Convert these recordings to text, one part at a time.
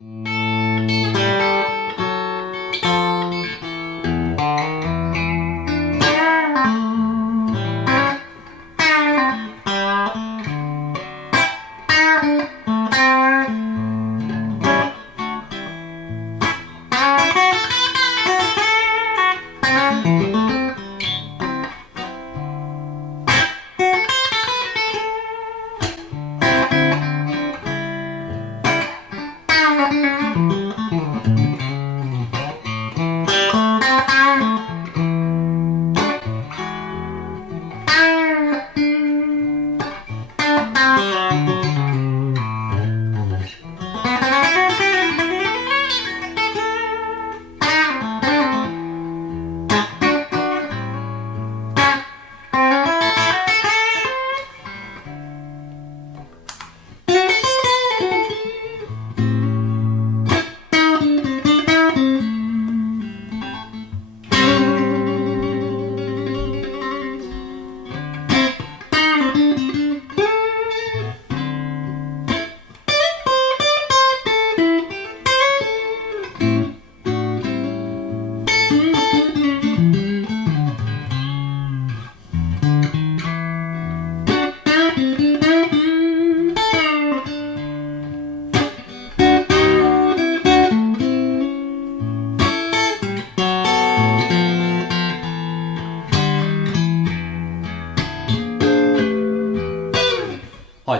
Hi,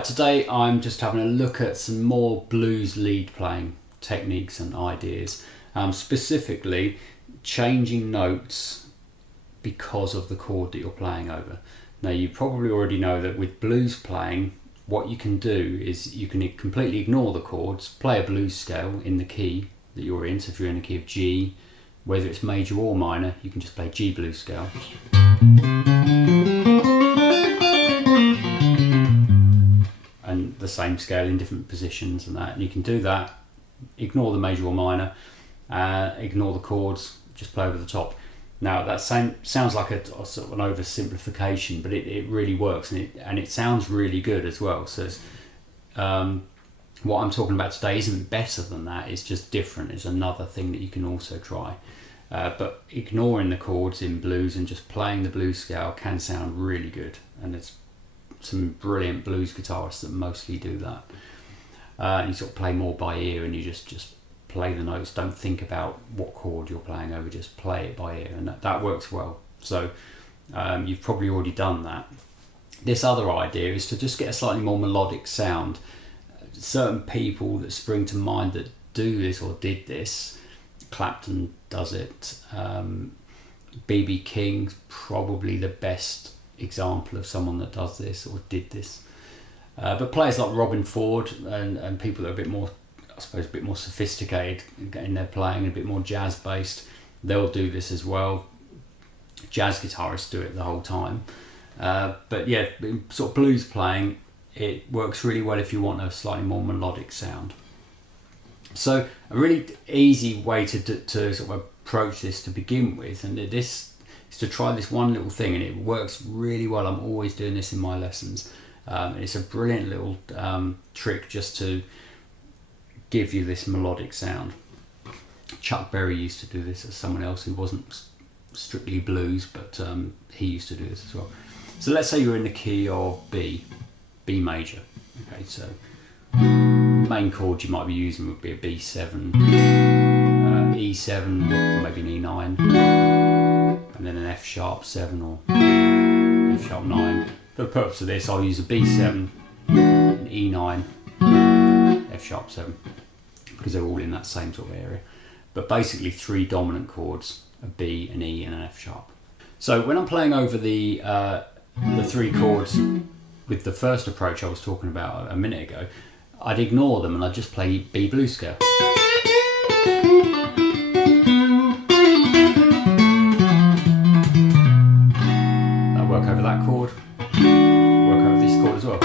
today I'm just having a look at some more blues lead playing techniques and ideas, specifically changing notes because of the chord that you're playing over. Now, you probably already know that with blues playing, what you can do is you can completely ignore the chords, play a blues scale in the key that you're in. So if you're in the key of G, whether it's major or minor, you can just play G blues scale. And the same scale in different positions and that. And you can do that, ignore the major or minor, ignore the chords, just play over the top. Now that sounds like a sort of an oversimplification, but it really works, and it sounds really good as well. So it's, what I'm talking about today isn't better than that, it's just different. It's another thing that you can also try. But ignoring the chords in blues and just playing the blues scale can sound really good, and it's some brilliant blues guitarists that mostly do that. You sort of play more by ear, and you just play the notes, don't think about what chord you're playing over, just play it by ear, and that works well. So you've probably already done that. This other idea is to just get a slightly more melodic sound. Certain people that spring to mind that do this or did this, Clapton does it, B.B. King's probably the best example of someone that does this or did this. But players like Robben Ford and people that are a bit more, I suppose, a bit more sophisticated in their playing, a bit more jazz based, they'll do this as well. Jazz guitarists do it the whole time. But yeah, sort of blues playing, it works really well if you want a slightly more melodic sound. So a really easy way to sort of approach this to begin with, and this is to try this one little thing, and it works really well. I'm always doing this in my lessons. It's a brilliant little trick just to give you this melodic sound. Chuck Berry used to do this as someone else who wasn't strictly blues, but he used to do this as well. So let's say you're in the key of B major. Okay, so main chord you might be using would be a B7, E7, maybe an E9, and then an F sharp 7 or F sharp 9. For the purpose of this, I'll use a B7, an E9, F sharp 7, because they're all in that same sort of area. But basically 3 dominant chords, a B, an E and an F sharp. So when I'm playing over the 3 chords with the first approach I was talking about a minute ago, I'd ignore them and I'd just play B blues scale. That'll work over that chord, work over this chord as well.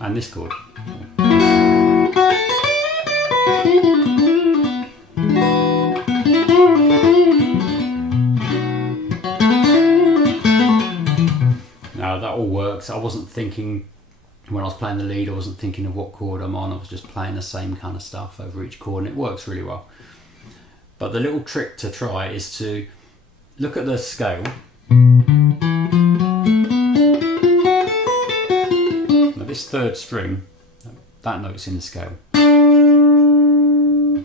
And this chord. Now all works. I wasn't thinking, when I was playing the lead, I wasn't thinking of what chord I'm on. I was just playing the same kind of stuff over each chord, and it works really well. But the little trick to try is to look at the scale. Now this third string, that note's in the scale.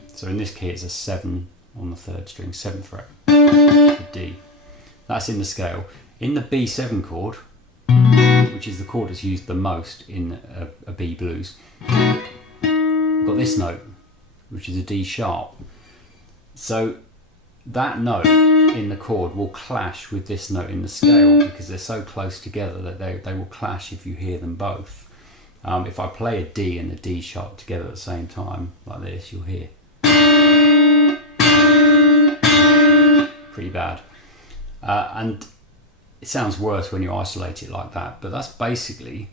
So in this key it's a 7 on the third string, 7th fret, the D. That's in the scale. In the B7 chord, which is the chord that's used the most in a B blues, we've got this note, which is a D sharp. So that note in the chord will clash with this note in the scale because they're so close together that they will clash if you hear them both. If I play a D and a D sharp together at the same time, like this, you'll hear pretty bad. And it sounds worse when you isolate it like that, but that's basically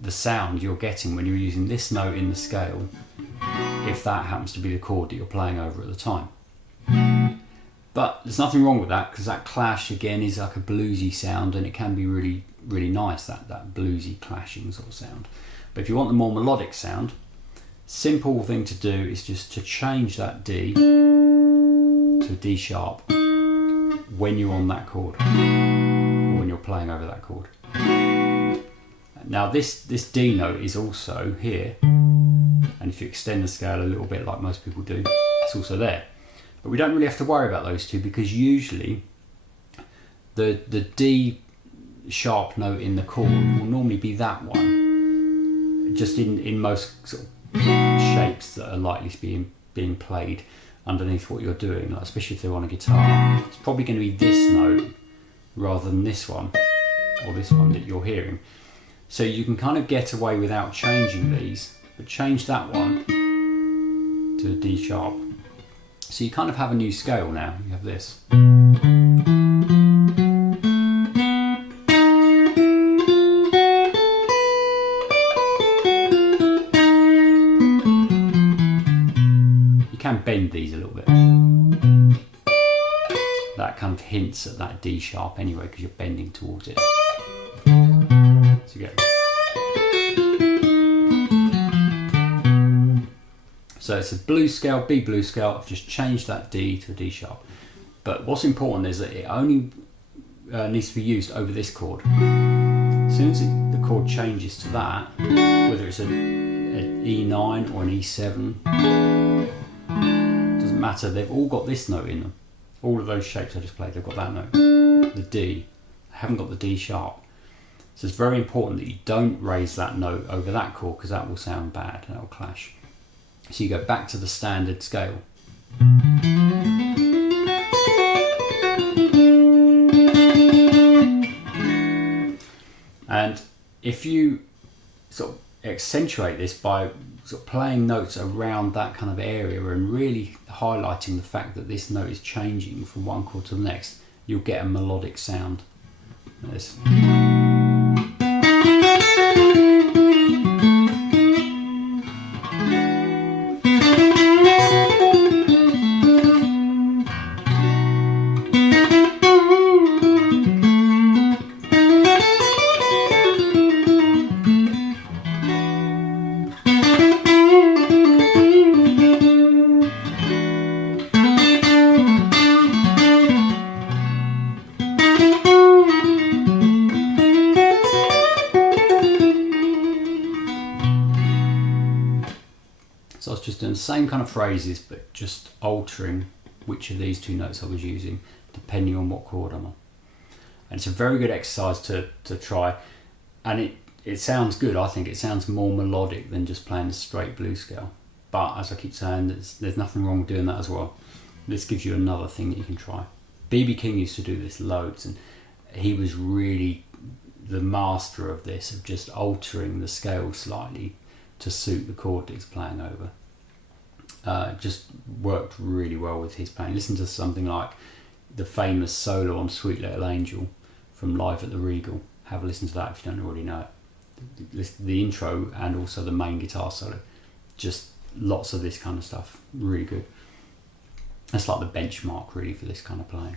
the sound you're getting when you're using this note in the scale, if that happens to be the chord that you're playing over at the time. But there's nothing wrong with that, because that clash again is like a bluesy sound, and it can be really, really nice, that bluesy clashing sort of sound. But if you want the more melodic sound, simple thing to do is just to change that D to a D sharp when you're on that chord, or when you're playing over that chord. Now this D note is also here, and if you extend the scale a little bit like most people do, it's also there. But we don't really have to worry about those two, because usually the D sharp note in the chord will normally be that one, just in most sort of shapes that are likely to be being played underneath what you're doing, like especially if they're on a guitar. It's probably going to be this note rather than this one, or this one that you're hearing. So you can kind of get away without changing these, but change that one to a D sharp. So you kind of have a new scale now. You have this. You can bend these a little bit. That kind of hints at that D sharp anyway, because you're bending towards it. So you get. So it's a blues scale, B blues scale. I've just changed that D to a D sharp. But what's important is that it only needs to be used over this chord. As soon as the chord changes to that, whether it's an E9 or an E7, doesn't matter. They've all got this note in them. All of those shapes I just played, they've got that note. The D. They haven't got the D sharp. So it's very important that you don't raise that note over that chord, because that will sound bad and that will clash. So you go back to the standard scale. And if you sort of accentuate this by sort of playing notes around that kind of area and really highlighting the fact that this note is changing from one chord to the next, you'll get a melodic sound. Like this. So I was just doing the same kind of phrases, but just altering which of these two notes I was using, depending on what chord I'm on. And it's a very good exercise to try, and it sounds good. I think it sounds more melodic than just playing a straight blues scale. But as I keep saying, there's nothing wrong with doing that as well. This gives you another thing that you can try. B.B. King used to do this loads, and he was really the master of this, of just altering the scale slightly to suit the chord that he's playing over. Just worked really well with his playing. Listen to something like the famous solo on Sweet Little Angel from Live at the Regal. Have a listen to that if you don't already know it. The intro and also the main guitar solo. Just lots of this kind of stuff. Really good. That's like the benchmark really for this kind of playing.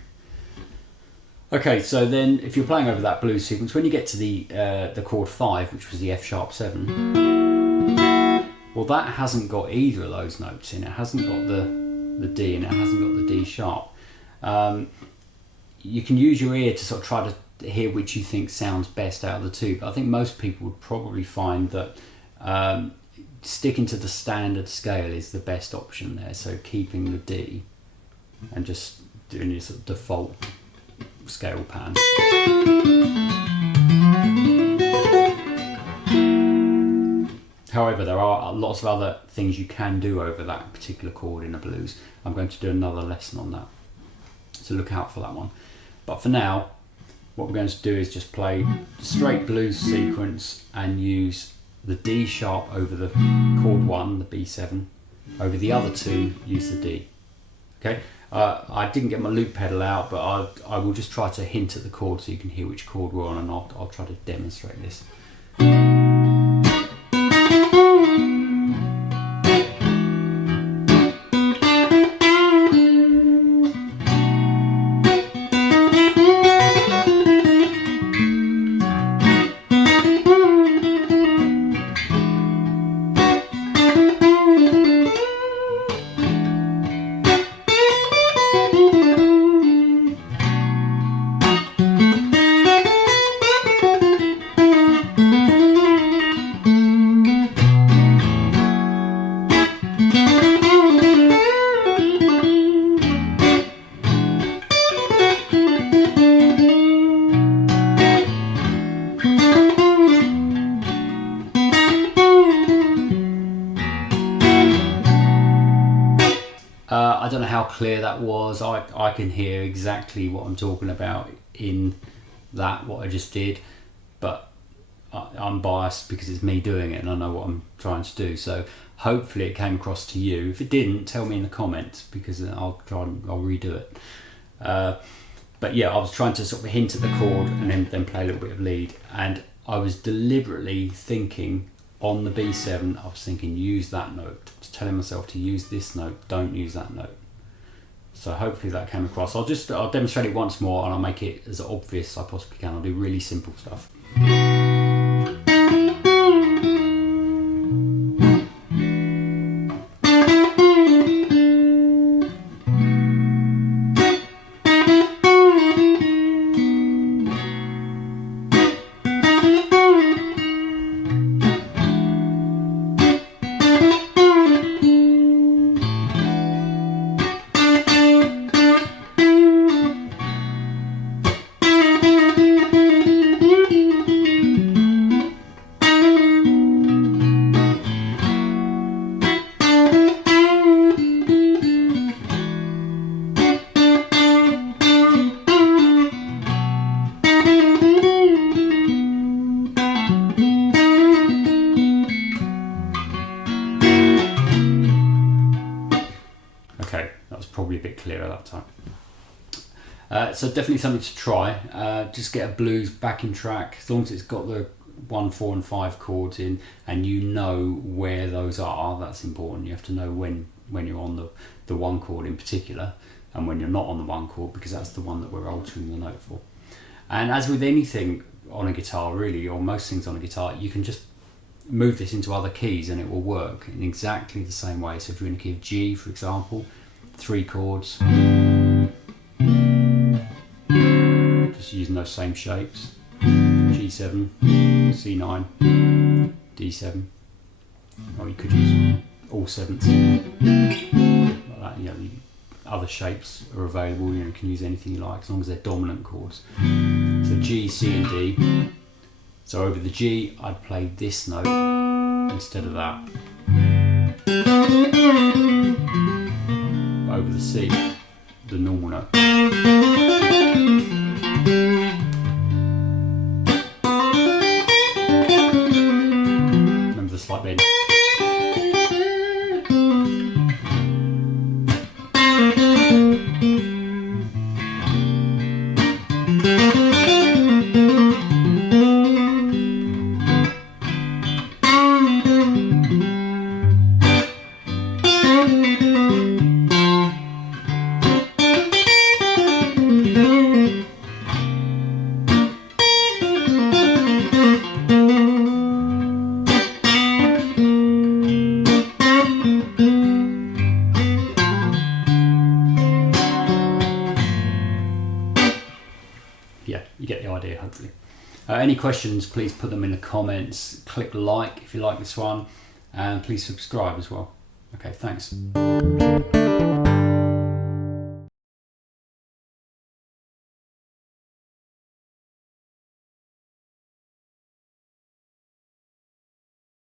Okay, so then if you're playing over that blues sequence, when you get to the chord 5, which was the F sharp 7, well, that hasn't got either of those notes in. It hasn't got the D and it hasn't got the D sharp. You can use your ear to sort of try to hear which you think sounds best out of the two, but I think most people would probably find that sticking to the standard scale is the best option there. So keeping the D and just doing your sort of default scale pattern. However, there are lots of other things you can do over that particular chord in a blues. I'm going to do another lesson on that, so look out for that one. But for now, what we're going to do is just play straight blues sequence and use the D sharp over the chord 1, the B7. Over the other two, use the D. Okay. I didn't get my loop pedal out, but I will just try to hint at the chord so you can hear which chord we're on, and I'll try to demonstrate this. I don't know how clear that was. I can hear exactly what I'm talking about in that, what I just did, but I'm biased because it's me doing it and I know what I'm trying to do. So hopefully it came across to you. If it didn't, tell me in the comments, because I'll redo it. But yeah, I was trying to sort of hint at the chord and then play a little bit of lead, and I was deliberately thinking on the B7, I was thinking use that note. I was telling myself to use this note, don't use that note. So hopefully that came across. I'll demonstrate it once more and I'll make it as obvious as I possibly can. I'll do really simple stuff. Okay, that was probably a bit clearer that time. So definitely something to try. Just get a blues backing track, as long as it's got the 1, 4 and 5 chords in and you know where those are. That's important. You have to know when you're on the 1 chord in particular and when you're not on the 1 chord, because that's the one that we're altering the note for. And as with anything on a guitar really, or most things on a guitar, you can just move this into other keys and it will work in exactly the same way. So if you're in a key of G, for example, 3 chords, just using those same shapes, G7, C9, D7, or you could use all 7ths, like that. You know, other shapes are available. You can use anything you like as long as they're dominant chords. So G, C and D. So over the G, I'd play this note instead of that. But over the C, the normal note. Remember the slight bend. Any questions, please put them in the comments. Click like if you like this one, and please subscribe as well. Okay, thanks.